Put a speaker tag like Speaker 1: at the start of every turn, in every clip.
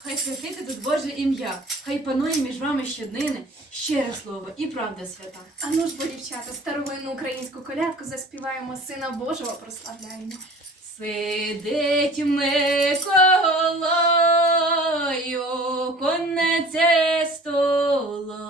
Speaker 1: Хай святити тут Боже ім'я, хай панує між вами щоднини, щире слово і правда свята.
Speaker 2: А ну ж бо, дівчата, старовинну українську колядку заспіваємо Сина Божого прославляємо.
Speaker 1: Сидить Миколою, конець стола.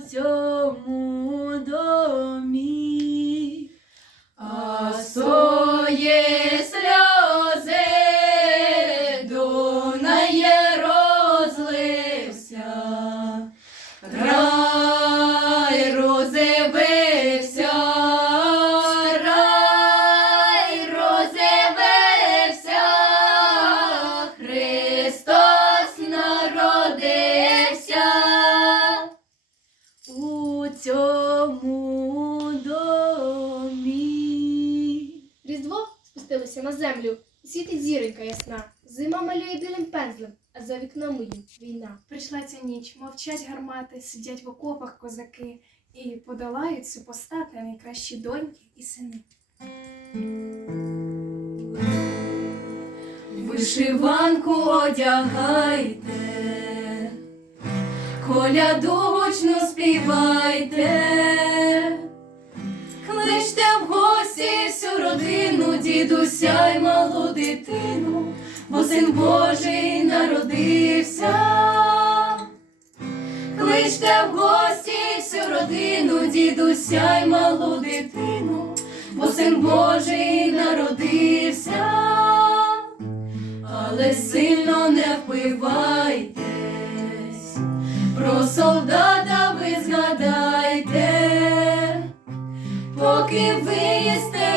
Speaker 1: Цьому
Speaker 2: спустилося на землю, і світить зіронька ясна. Зима малює білим пензлем, а за вікном моїм війна. Прийшла ця ніч, мовчать гармати, сидять в окопах козаки і подолають супостати найкращі доньки і сини.
Speaker 1: Вишиванку одягайте, коляду гучно співайте, дідуся й малу дитину, бо син Божий народився. Кличте в гості всю родину, дідуся й малу дитину, бо син Божий народився але сильно не впивайтесь, про солдата ви згадайте, поки ви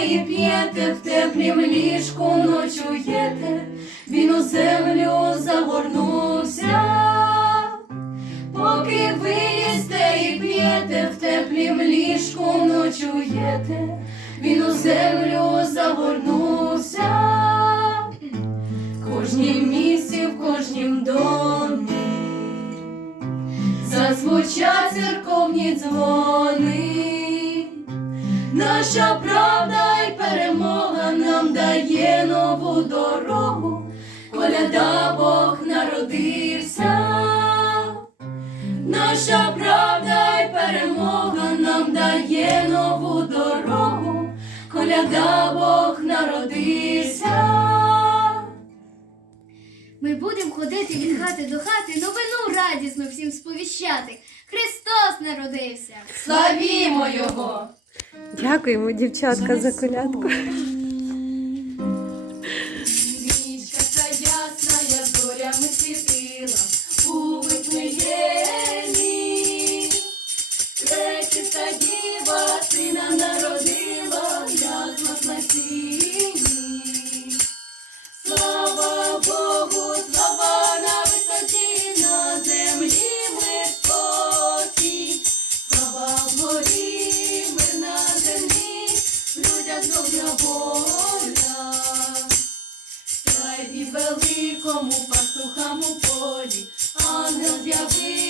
Speaker 1: і п'єте, в теплім ліжку ночуєте, він у землю загорнувся, поки ви їсте і п'єте, в теплім ліжку ночуєте, він у землю загорнувся. Кожнім місці, в кожнім домі, зазвучать церковні дзвони, наша правда й перемога нам дає нову дорогу, коляда Бог народився, наша правда й перемога нам дає нову дорогу, коляда Бог народився.
Speaker 3: Ми будемо ходити від хати до хати, новину радісну всім сповіщати. Христос народився!
Speaker 1: Славімо Його!
Speaker 4: Дякуємо, дівчатка, за колядку.
Speaker 1: Нічка ясна, зорями світила у Вифлеємі. Пречиста діва сина народила, ясла на сіні. Слава Богу, слава добра воля. Крайві великому пастухам у полі, ангел з'явився,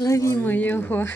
Speaker 4: Славімо його.